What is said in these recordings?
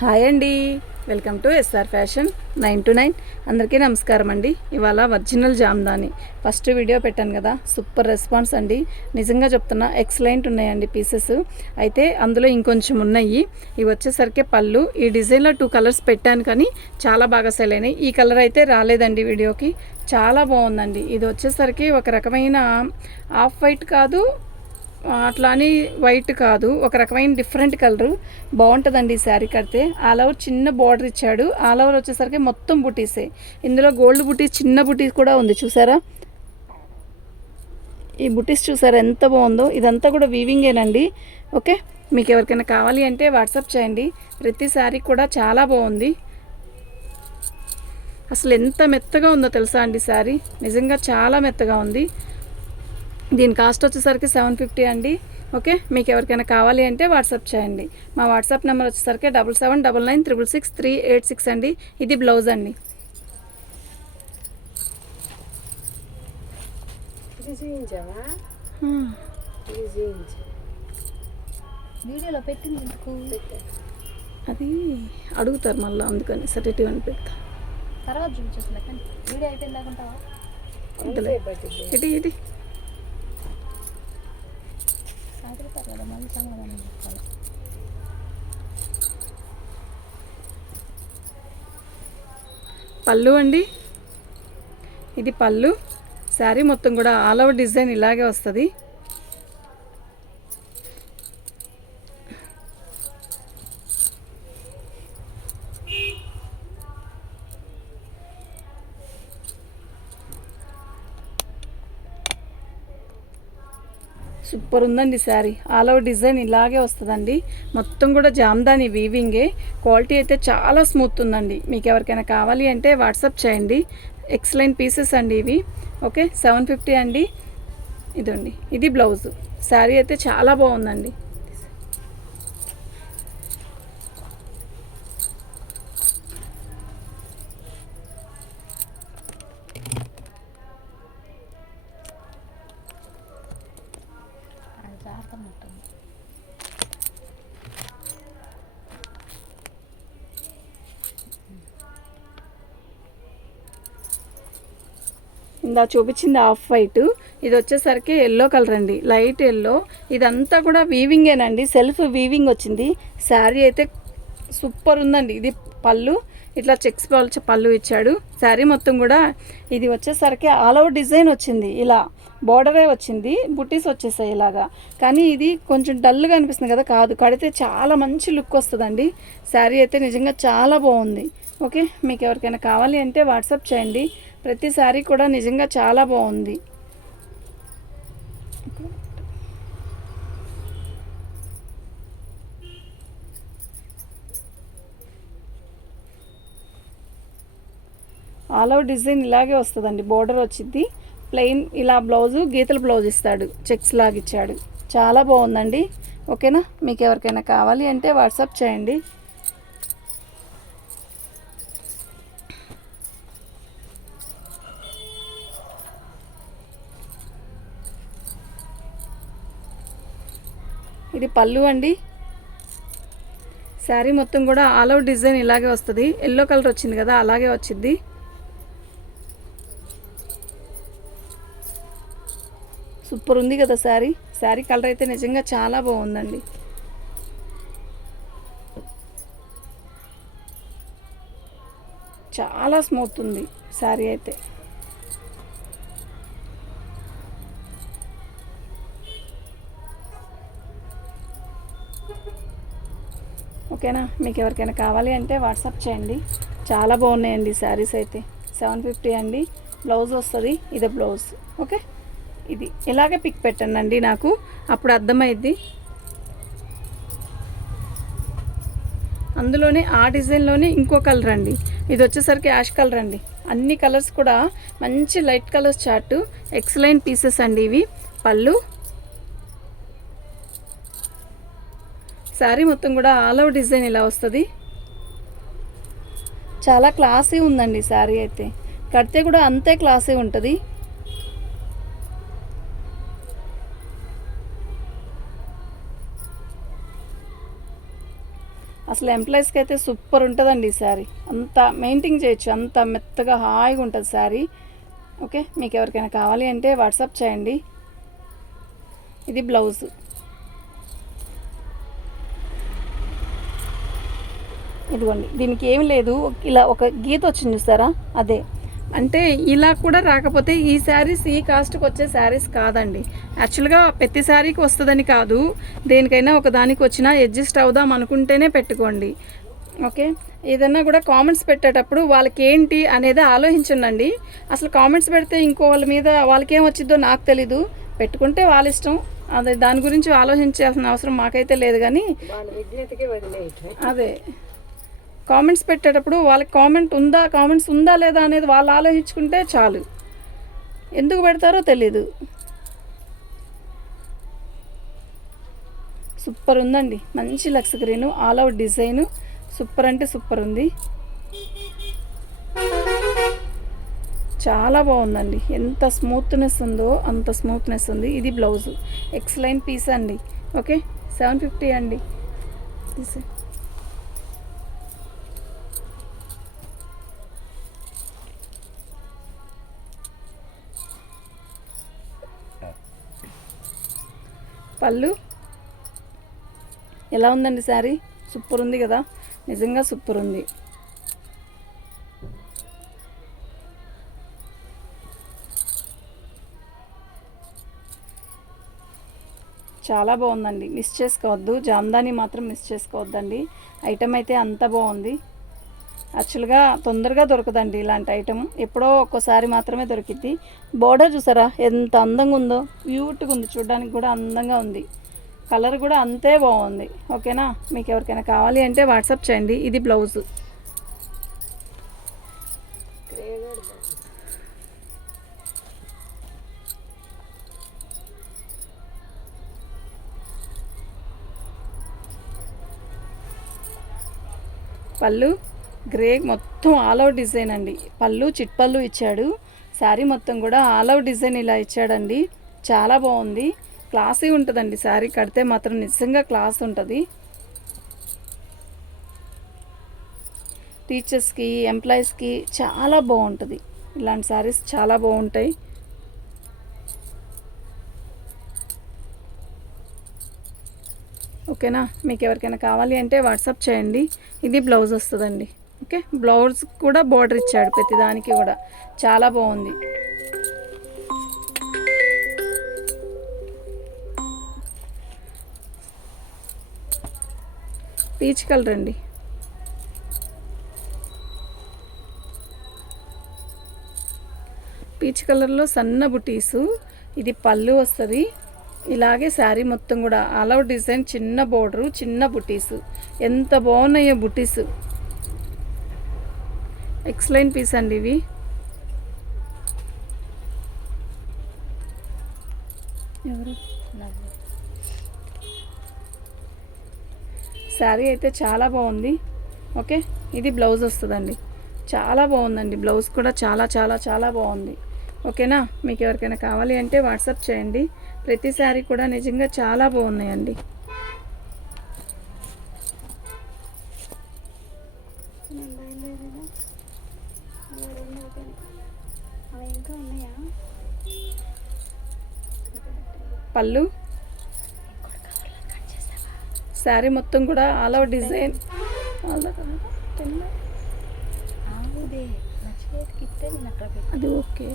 Hi అండి. Welcome to SR fashion nine to nine. అందరికీ నమస్కారం అండి. ఇవాళ ఒరిజినల్ జామ్దాని. ఫస్ట్ వీడియో పెట్టాను కదా. సూపర్ రెస్పాన్స్ అండి. నిజంగా చెప్తున్నా ఎక్సలెంట్ ఉన్నాయండి పీసెస్. అయితే అందులో ఇంకొంచెం ఉన్నాయి. ఇవి వచ్చేసరికి పళ్ళు. ఈ డిజైన్లో టూ కలర్స్ పెట్టాను కానీ చాలా బాగా సెల్ అయినాయి. ఈ కలర్ అయితే రాలేదండి వీడియోకి. చాలా బాగుందండి. ఇది వచ్చేసరికి ఒక రకమైన ఆఫ్ వైట్ కాదు అట్లా అని వైట్ కాదు ఒక రకమైన డిఫరెంట్ కలర్ బాగుంటుందండి ఈ శారీ కడితే. ఆల్ ఓవర్ చిన్న బార్డర్ ఇచ్చాడు. ఆల్ ఓవర్ వచ్చేసరికి మొత్తం బుటీసే. ఇందులో గోల్డ్ బుటీస్ చిన్న బుటీస్ కూడా ఉంది. చూసారా? ఈ బుటీస్ చూసారా ఎంత బాగుందో? ఇదంతా కూడా వీవింగేనండి ఓకే? మీకు ఎవరికైనా కావాలి అంటే వాట్సాప్ చేయండి. ప్రతి శారీ కూడా చాలా బాగుంది. అసలు ఎంత మెత్తగా ఉందో తెలుసా అండి శారీ నిజంగా చాలా మెత్తగా ఉంది. దీని కాస్ట్ వచ్చేసరికి సెవెన్ ఫిఫ్టీ అండి. ఓకే? మీకు ఎవరికైనా కావాలి అంటే వాట్సాప్ చేయండి. మా వాట్సాప్ నెంబర్ వచ్చేసరికి double seven double nine triple six three eight six అండి. ఇది బ్లౌజ్ అండి. వీడియోలో పెట్టింది అది అడుగుతారు మళ్ళీ అందుకని సర్టిఫికేట్ అని పెడతా. తర్వాత చూపించేసిన కానీ వీడియో అయిపోయింది దాకుంటావా వద్దులే. పట్టింది ఇటు ఇటు సాగుతారు సమాధానం చెప్పాలి. పళ్ళు అండి? ఇది పళ్ళు. శారీ మొత్తం కూడా ఆల్ ఓవర్ డిజైన్ ఇలాగే వస్తుంది. సూపర్ ఉందండి శారీ. ఆల్ ఓవర్ డిజైన్ ఇలాగే వస్తుందండి. మొత్తం కూడా జామ్దాని వీవింగే క్వాలిటీ అయితే చాలా స్మూత్ ఉందండి. మీకు ఎవరికైనా కావాలి అంటే వాట్సాప్ చేయండి. ఎక్సలెంట్ పీసెస్ అండి ఇవి. ఓకే సెవెన్ ఫిఫ్టీ అండి. ఇదండి. ఇది బ్లౌజు శారీ అయితే చాలా బాగుందండి అది జాగ్రత్తగా ఇందా చూపించింది ఆఫ్ వైట్. ఇది వచ్చేసరికి ఎల్లో కలర్ అండి. Light yellow. ఇదంతా కూడా వీవింగేనండి సెల్ఫ్ వీవింగ్ వచ్చింది. శారీ అయితే సూపర్ ఉందండి. ఇది పళ్ళు. ఇట్లా చెక్స్ పాల్చ పళ్ళు ఇచ్చాడు. శారీ మొత్తం కూడా ఇది వచ్చేసరికి ఆల్ ఓవర్ డిజైన్ వచ్చింది. ఇలా బోర్డరే వచ్చింది. బుటీస్ వచ్చేసాయి ఇలాగా. కానీ ఇది కొంచెం డల్గా అనిపిస్తుంది కదా కాదు. కడితే చాలా మంచి లుక్ వస్తుందండి. శారీ అయితే నిజంగా చాలా బాగుంది. ఓకే? మీకు ఎవరికైనా కావాలి అంటే వాట్సాప్ చేయండి. ప్రతిసారి కూడా నిజంగా చాలా బాగుంది. ఆల్ అవుట్ డిజైన్ ఇలాగే వస్తుందండి. బోర్డర్ వచ్చింది ప్లెయిన్ ఇలా బ్లౌజు గీతల బ్లౌజ్ ఇస్తాడు. చెక్స్ లాగా ఇచ్చాడు చాలా బాగుందండి. ఓకేనా? మీకు ఎవరికైనా కావాలి అంటే వాట్సాప్ చేయండి. ఇది పళ్ళు అండి. శారీ మొత్తం కూడా ఆల్ అవుట్ డిజైన్ ఇలాగే వస్తుంది. ఎల్లో కలర్ వచ్చింది కదా అలాగే వచ్చింది. సూపర్ ఉంది కదా శారీ. శారీ కలర్ అయితే నిజంగా చాలా బాగుందండి. చాలా స్మూత్ ఉంది శారీ అయితే. ఓకేనా? మీకు ఎవరికైనా కావాలి అంటే వాట్సాప్ చేయండి. చాలా బాగున్నాయండి శారీస్ అయితే. సెవెన్ ఫిఫ్టీ అండి. బ్లౌజ్ వస్తుంది. ఇదే బ్లౌజ్. ఓకే? ఇది ఇలాగే పిక్ పెట్టండి నాకు. అప్పుడు అర్థమైద్ది. అందులోనే ఆ డిజైన్లోనే ఇంకో కలర్ అండి. ఇది వచ్చేసరికి యాష్ కలర్ అండి. అన్ని కలర్స్ కూడా మంచి light colours chart excellent pieces అండి ఇవి. పళ్ళు శారీ మొత్తం కూడా ఆల్ ఓవర్ డిజైన్ ఇలా వస్తుంది. చాలా క్లాసీ ఉందండి శారీ అయితే. కడితే కూడా అంతే క్లాసీ ఉంటుంది. అసలు ఎంప్లాయీస్కి అయితే సూపర్ ఉంటుందండి ఈ శారీ. అంత మెయింటైన్ చేయొచ్చు. అంత మెత్తగా హాయిగా ఉంటుంది శారీ. ఓకే? మీకు ఎవరికైనా కావాలి అంటే వాట్సాప్ చేయండి. ఇది బ్లౌజ్. ఇదిగోండి దీనికి ఏం లేదు. ఇలా ఒక గీత వచ్చింది చూసారా? అదే. అంటే ఇలా కూడా రాకపోతే ఈ శారీస్ ఈ కాస్ట్కి వచ్చే శారీస్ కాదండి. యాక్చువల్గా ప్రతి శారీకి వస్తుందని కాదు. దేనికైనా ఒక దానికి వచ్చినా అడ్జస్ట్ అవుదాం అనుకుంటేనే పెట్టుకోండి. ఓకే? ఏదన్నా కూడా కామెంట్స్ పెట్టేటప్పుడు వాళ్ళకి ఏంటి అనేది ఆలోచించండి అసలు కామెంట్స్ పెడితే ఇంకో వాళ్ళ మీద వాళ్ళకి ఏం వచ్చిందో నాకు తెలీదు. పెట్టుకుంటే వాళ్ళ ఇష్టం. అదే దాని గురించి ఆలోచించాల్సిన అవసరం మాకైతే లేదు కానీ అదే. కామెంట్స్ పెట్టేటప్పుడు వాళ్ళకి కామెంట్ ఉందా కామెంట్స్ ఉందా లేదా అనేది వాళ్ళు ఆలోచించుకుంటే చాలు. ఎందుకు పెడతారో తెలీదు. సూపర్ ఉందండి. మంచి Lux green all out design super అంటే సూపర్ ఉంది. చాలా బాగుందండి. ఎంత స్మూత్నెస్ ఉందో అంత స్మూత్నెస్ ఉంది. ఇది బ్లౌజ్ ఎక్స్లైన్ పీస్ అండి. ఓకే సెవెన్ ఫిఫ్టీ అండి. పళ్ళు. ఎలా ఉందండి శారీ? సూపర్ ఉంది కదా? నిజంగా సూపర్ ఉంది. చాలా బాగుందండి. మిస్ చేసుకోవద్దు. జామ్దాని మాత్రం మిస్ చేసుకోవద్దండి. ఐటమ్ అయితే అంత బాగుంది. యాక్చువల్గా తొందరగా దొరకదండి ఇలాంటి ఐటమ్ ఎప్పుడో ఒక్కోసారి మాత్రమే దొరికిద్ది. బోర్డర్ చూసారా? ఎంత అందంగా ఉందో. బ్యూటిగా ఉంది. చూడడానికి కూడా అందంగా ఉంది. కలర్ కూడా అంతే బాగుంది. ఓకేనా? మీకు ఎవరికైనా కావాలి అంటే వాట్సాప్ చేయండి. ఇది బ్లౌజ్ పళ్ళు. గ్రే మొత్తం ఆల్ అవుట్ డిజైన్ అండి. పళ్ళు చిట్పళ్ళు ఇచ్చాడు. శారీ మొత్తం కూడా ఆల్ అవుట్ డిజైన్ ఇలా ఇచ్చాడండి. చాలా బాగుంది. క్లాసీ ఉంటుందండి శారీ కడితే మాత్రం నిజంగా క్లాస్ ఉంటుంది. టీచర్స్కి ఎంప్లాయీస్కి చాలా బాగుంటుంది. ఇలాంటి శారీస్ చాలా బాగుంటాయి. ఓకేనా మీకు ఎవరికైనా కావాలి అంటే వాట్సాప్ చేయండి. ఇది బ్లౌజ్ వస్తుందండి. ఓకే. బ్లౌజ్ కూడా బార్డర్ ఇచ్చాడు ప్రతిదానికి కూడా. చాలా బాగుంది. పీచ్ కలర్ అండి. పీచ్ కలర్లో సన్న బుటీసు ఇది పళ్ళు వస్తుంది. ఇలాగే శారీ మొత్తం కూడా. ఆల్ అవుట్ డిజైన్ చిన్న బోర్డరు చిన్న బుటీసు. ఎంత బాగున్నాయో బుటీసు. ఎక్స్లైన్ పీస్ అండి ఇవి. ఎవరు? శారీ అయితే చాలా బాగుంది. ఓకే? ఇది బ్లౌజ్ వస్తుందండి. చాలా బాగుందండి. బ్లౌజ్ కూడా చాలా చాలా చాలా బాగుంది. ఓకేనా? మీకు ఎవరికైనా కావాలి అంటే వాట్సాప్ చేయండి. ప్రతి శారీ కూడా నిజంగా చాలా బాగున్నాయండి. అవి ఇంకా ఉన్నాయా పళ్ళు? శారీ మొత్తం కూడా ఆల్ అవుట్ డిజైన్. అది ఓకే.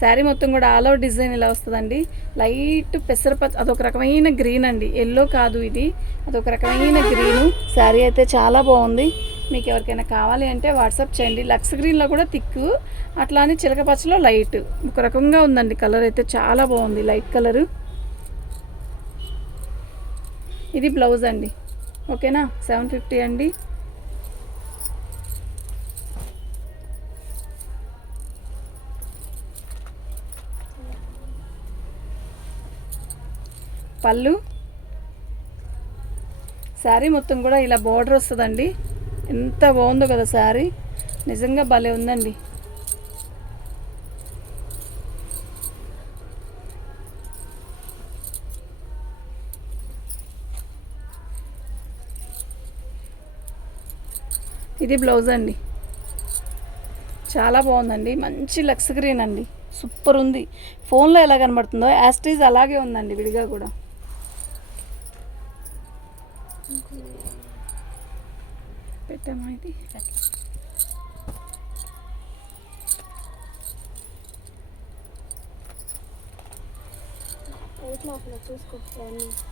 శారీ మొత్తం కూడా ఆల్ అవుట్ డిజైన్ ఇలా వస్తుందండి. లైట్ పెసరపచ్చ అదొక రకమైన గ్రీన్ అండి. ఎల్లో కాదు ఇది. అదొక రకమైన గ్రీను. శారీ అయితే చాలా బాగుంది. మీకు ఎవరికైనా కావాలి అంటే వాట్సాప్ చేయండి. లక్స్ గ్రీన్లో కూడా థిక్ అట్లా అని చిలక పచ్చలో లైట్. ఒక రకంగా ఉందండి కలర్ అయితే చాలా బాగుంది లైట్ కలరు. ఇది బ్లౌజ్ అండి. ఓకేనా? సెవెన్ ఫిఫ్టీ అండి. పళ్ళు. శారీ మొత్తం కూడా ఇలా బార్డర్ వస్తుందండి. ఎంత బాగుందో కదా శారీ. నిజంగా భలే ఉందండి. ఇది బ్లౌజ్ అండి. చాలా బాగుందండి. మంచి లక్స్ గ్రీన్ అండి. సూపర్ ఉంది. ఫోన్లో ఎలా కనబడుతుందో యాస్టీజ్ అలాగే ఉందండి విడిగా కూడా.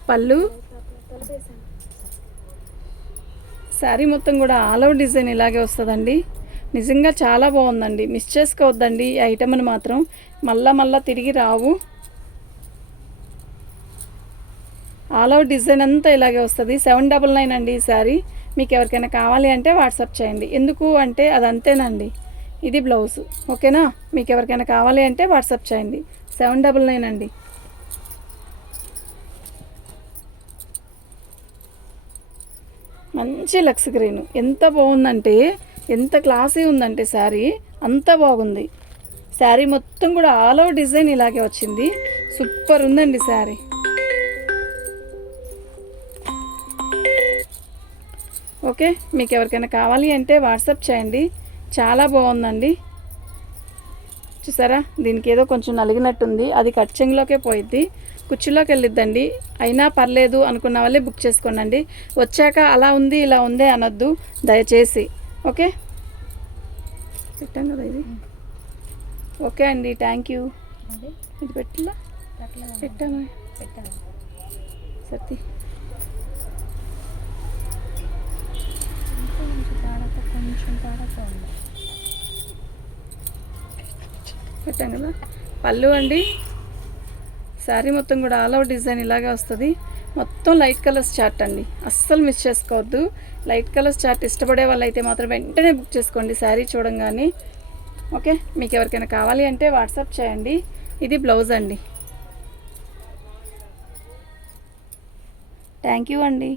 పళ్ళు? శారీ మొత్తం కూడా ఆల్ అవుట్ డిజైన్ ఇలాగే వస్తుందండి. నిజంగా చాలా బాగుందండి. మిస్ చేసుకోవద్దండి ఈ ఐటమ్ని మాత్రం. మళ్ళా మళ్ళా తిరిగి రావు. ఆల్ అవుట్ డిజైన్ అంతా ఇలాగే వస్తుంది. సెవెన్ డబల్ నైన్ అండి ఈ శారీ మీకు ఎవరికైనా కావాలి అంటే వాట్సాప్ చేయండి. ఎందుకు అంటే అది అంతేనండి. ఇది బ్లౌజ్ ఓకేనా? మీకు ఎవరికైనా కావాలి అంటే వాట్సాప్ చేయండి. సెవెన్ డబల్ నైన్ అండి. మంచి లక్స్ గ్రీన్. ఎంత బాగుందంటే ఎంత క్లాసీ ఉందంటే శారీ అంత బాగుంది. శారీ మొత్తం కూడా ఆల్ ఓవర్ డిజైన్ ఇలాగే వచ్చింది. సూపర్ ఉందండి శారీ. ఓకే మీకు ఎవరికైనా కావాలి అంటే వాట్సాప్ చేయండి. చాలా బాగుందండి. చూసారా? దీనికి ఏదో కొంచెం నలిగినట్టుంది. అది కచ్చంగ్లోకే పోయిద్ది. కుర్చీలోకి వెళ్ళిద్దండి అయినా పర్లేదు అనుకున్న వాళ్ళే బుక్ చేసుకోండి వచ్చాక అలా ఉంది ఇలా ఉంది అనొద్దు. దయచేసి. ఓకే? పెట్టాం కదా ఇది. ఓకే అండి థ్యాంక్ యూ. ఇది పెట్టాము? పెట్టాను సత్తి కొంచెం తేడాతో కొంచెం తేడాతో ఉంది పెట్టాం కదా. పళ్ళు అండి. శారీ మొత్తం కూడా ఆల్ ఓవర్ డిజైన్ ఇలాగే వస్తుంది. మొత్తం లైట్ కలర్స్ చార్ట్ అండి. అస్సలు మిస్ చేసుకోవద్దు. లైట్ కలర్స్ చార్ట్ ఇష్టపడే వాళ్ళైతే మాత్రం వెంటనే బుక్ చేసుకోండి శారీ చూడంగానే. ఓకే? మీకు ఎవరికైనా కావాలి అంటే వాట్సాప్ చేయండి. ఇది బ్లౌజ్ అండి. థ్యాంక్ యూ అండి.